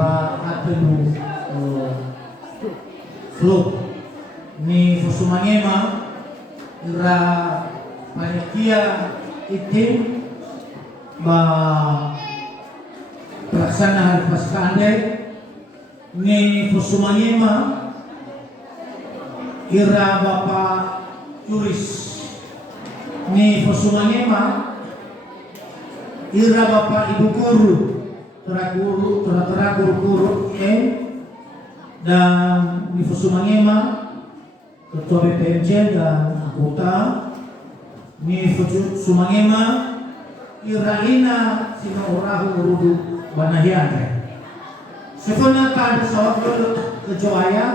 atenu fluk ni fusumangema ira panitia itim ba pelaksanaan paskande ni fusumangema ira Bapak Juris ni fusumangema ira Bapak Ibu Guru guru dan di Fusumangema Ketua BPMC dan anggota ni Fusumangema iraina sina orahu urudu banahian sebenarnya kan sawat kejoaya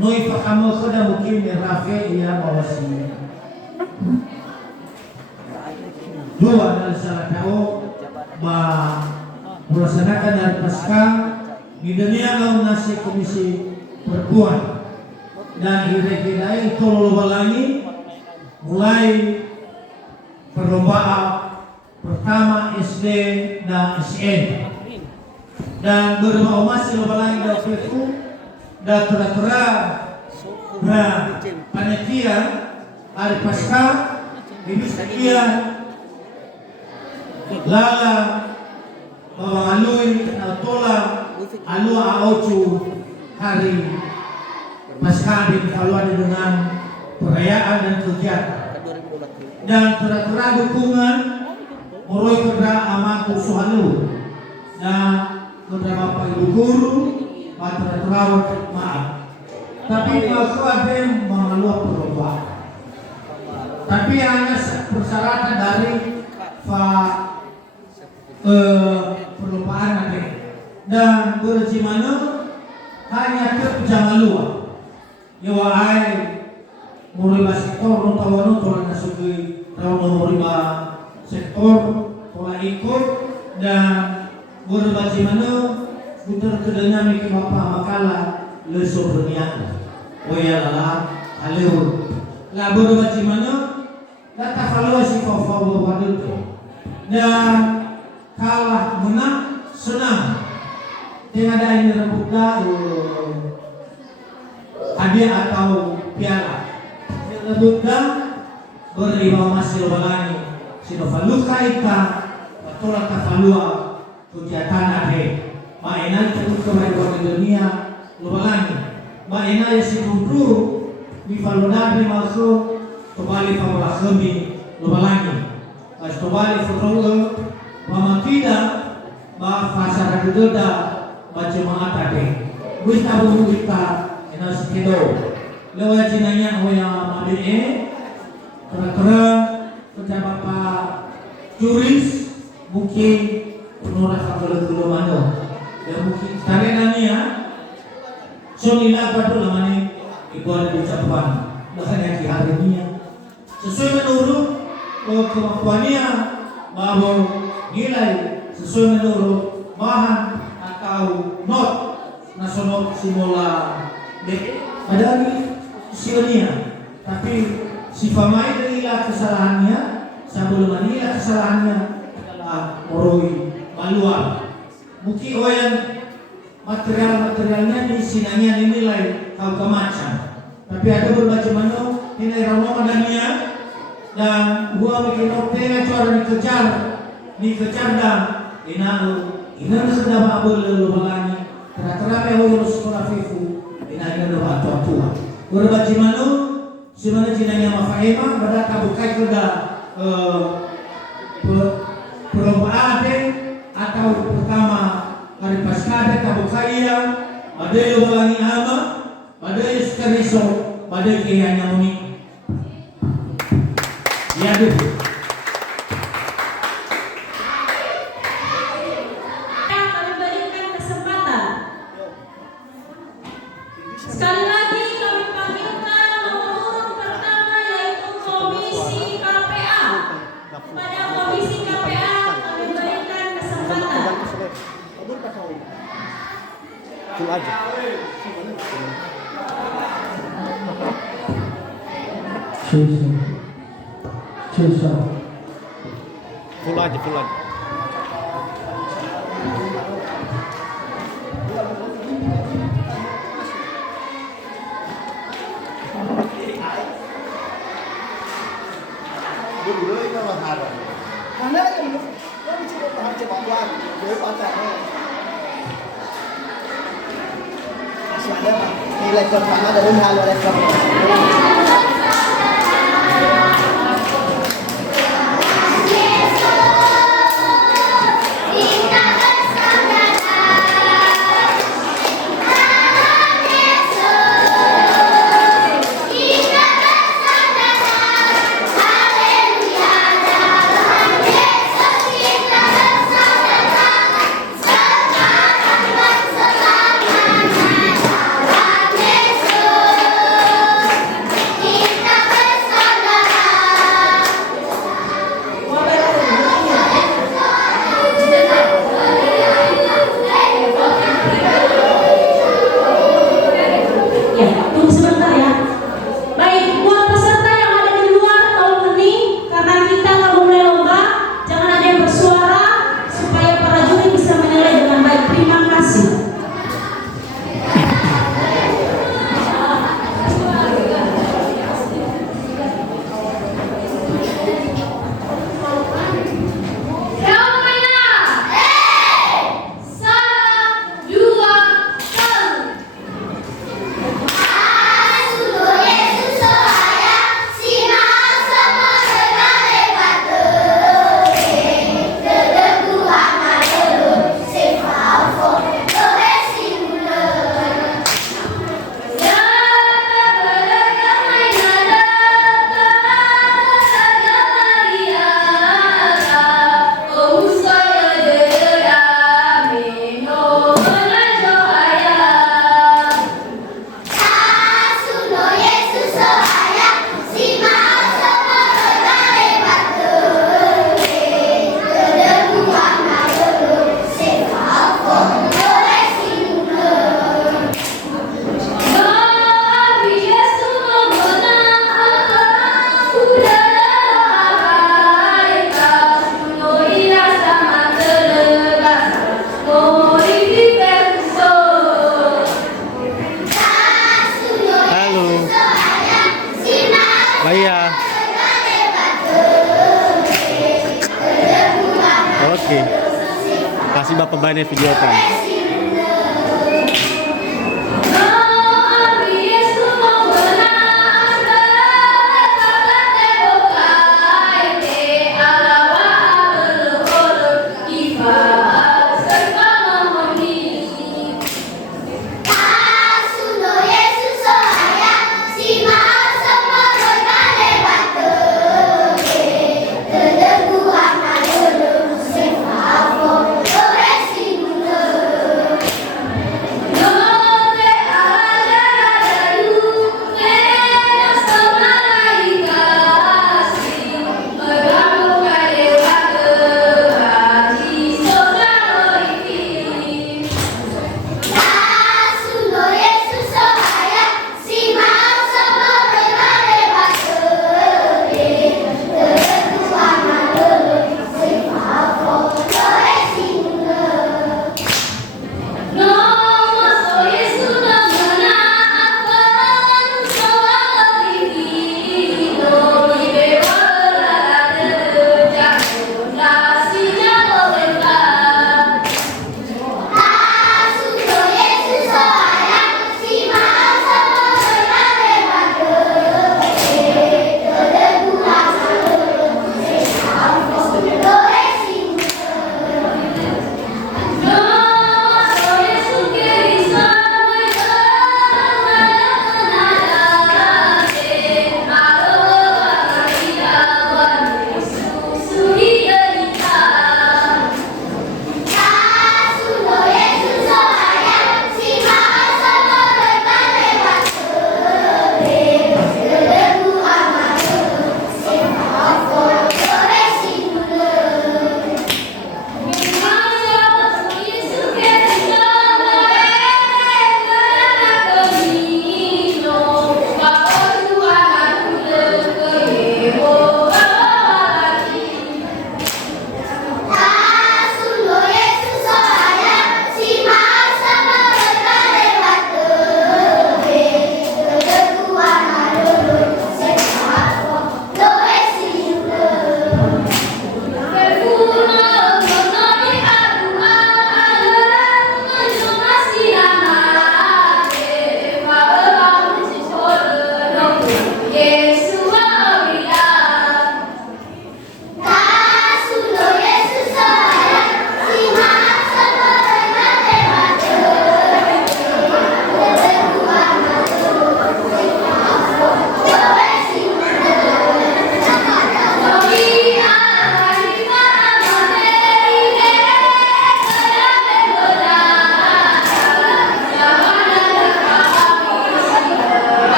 noi fahamo kada mungkin rafe ia bawasini dua dari salah tahu melaksanakan dari pasca di dunia kaum nasi komisi perempuan dan kira-kira itu lagi mulai perlombaan pertama SD dan SN dan beberapa masih lagi dari PFU dan tera-tera panitia hari pasca ini sekian lala bahwa alui tola alua aocu hari pasca dikaluan dengan perayaan dan kegiatan dan tera-tera dukungan moroi kerja amatu suhalu dan kerja Bapak Ibu Guru tera-tera maaf tapi kalau ada yang mengeluh perlombaan tapi hanya persyaratan dari perlombaan nanti dan berjimana hanya ke jangan luar yawa ai mulai sektor nontawan tola nasuki tahu mulai sektor tola ikut dan berjimana putar kedenya mikir Bapak makala lesor dunia waya lala alur la berjimana data valuasi kau wadud dan kalah menang senang tidak ada ini rebutlah hadiah atau piala rebutlah berlima masih lagi sinovaluka ita atau kavalua kegiatan ada mainan terus kehidupan dunia lagi mainan yang sibuk di valonari masuk kembali pada kami lagi pas kembali foto mama tidak bahasa rakyat macam tadi kita butuh kita enak sekido lewat jinanya yang made kera kerja Bapak Juris mungkin menurut kalau mana dan mungkin tarenanya so nila pada namanya ibu ada ucapan bahkan yang di hari ini sesuai menurut kemampuannya bahwa nilai sesuai menurut bahan atau not nasional simula padahal sionia tapi si pemain inilah kesalahannya sebelum inilah kesalahannya adalah moroi maluan mungkin yang materialnya di sinanya dinilai kau kemacam tapi ada berbagai mana nilai ramadannya dan gua bikin opera cara dikejar dan ina sudah abul lagi tera-tera mehulu sekolah fifu ina doa tua berbagai mana simana jinanya mafahema pada kabukai kerja perlombaan atau pertama hari pasca kabukaya ada yang lagi ama ada yang sekariso ada yang nyamuni ya deh sekali lagi kami panggilkan nomor urut pertama yaitu Komisi KPA. Pada Komisi KPA kami berikan kesempatan. Full aja. Full aja. จะบอกว่าหรือตอนแต่เนี่ยสวัสดีครับมีอะไรจะถามมาแต่เรื่องทางอะไรครับ Ya, tunggu sebentar ya. Baik, buat peserta yang ada di luar tolong hening karena kita akan memulai lomba. Jangan ada yang bersuara supaya para juri bisa menilai dengan baik. Terima kasih. Maya. Oke. Kasih Bapak Bane videokan.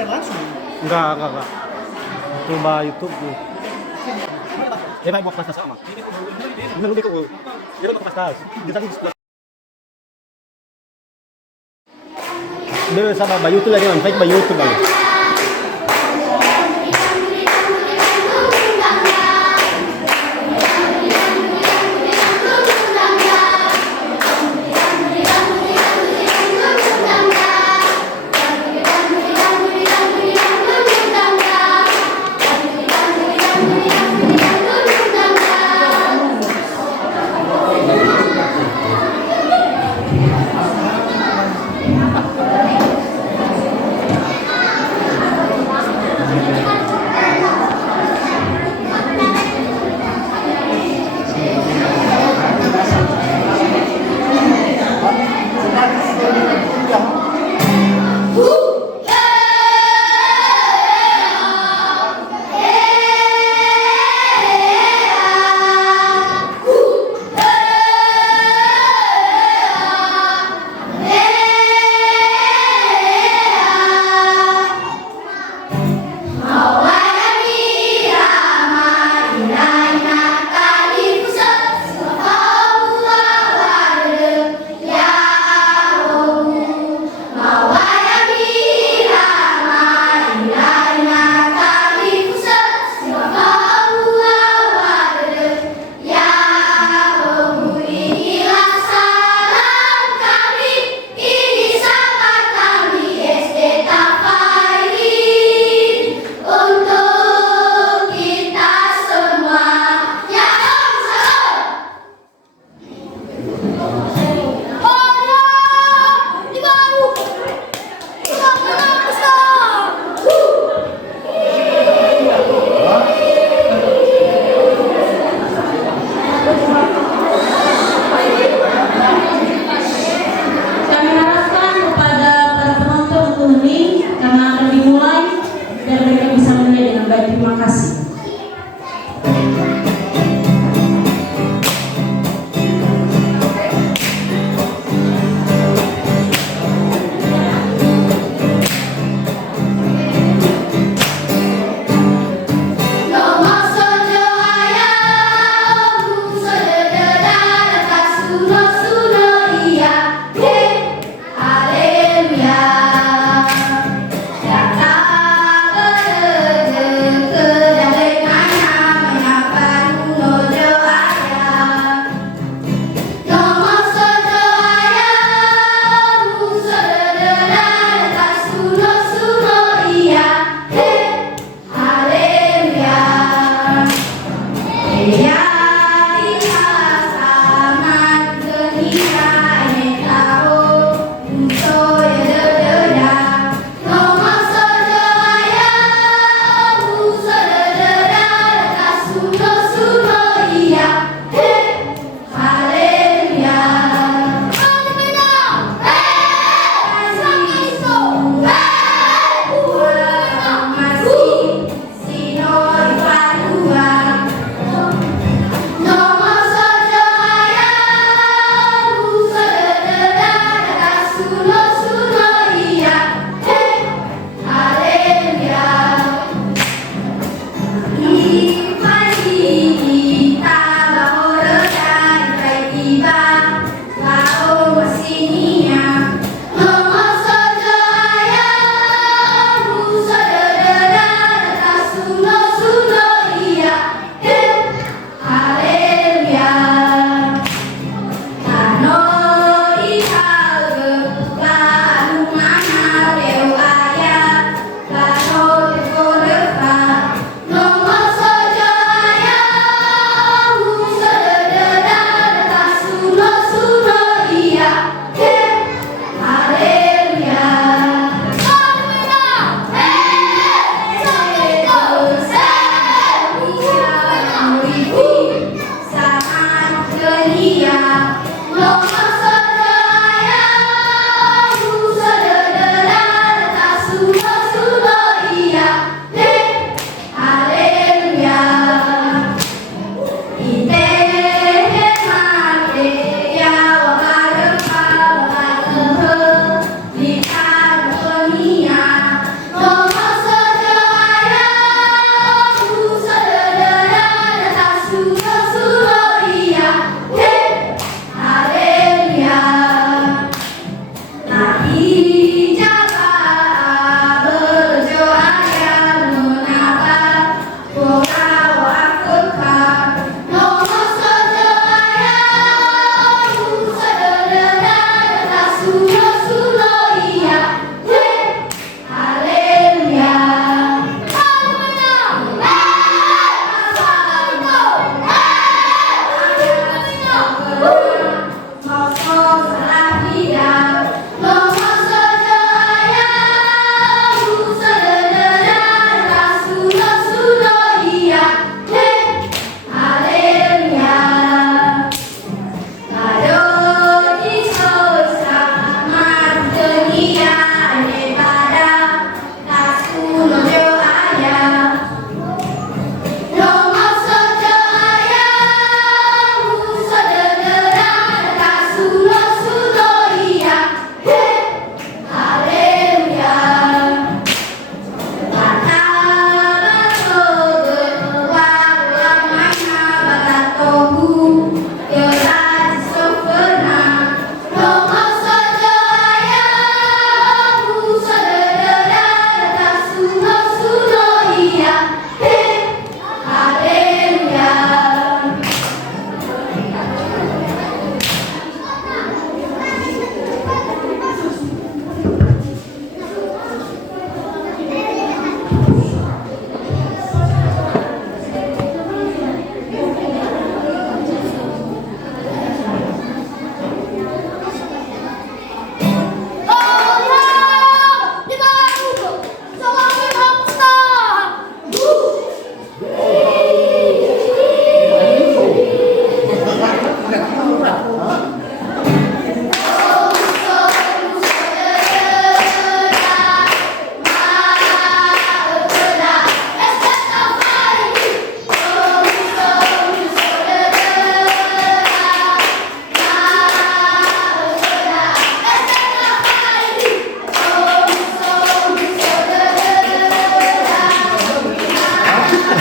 share langsung. Enggak. Cuma YouTube tuh. May buat kelas sama. Hindi ko. Hindi ko kelas. Di tadi Dulu sama Bayu tuh lagi on Bayu tuh Bayu. No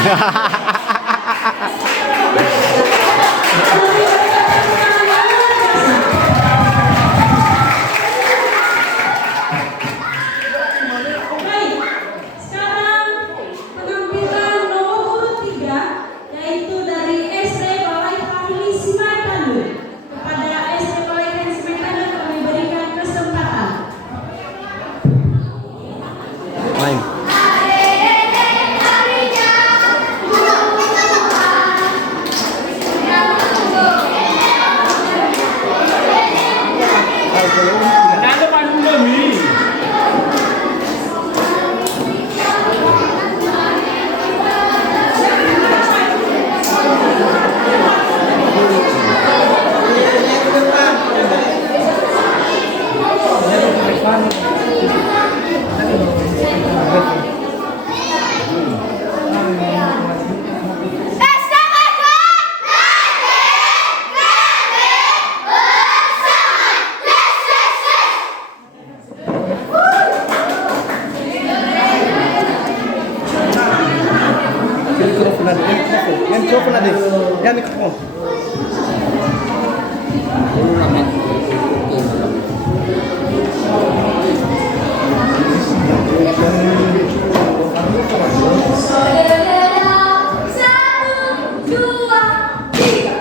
Baik, sekarang penampilan nomor urut 3 yaitu dari SD Balai Kahli Simatanu. Kepada SD Balai Kahli Simatanu kami berikan kesempatan. Main. Mikrofon ada. Ya mikrofon. Saudara, 1, 2, 3.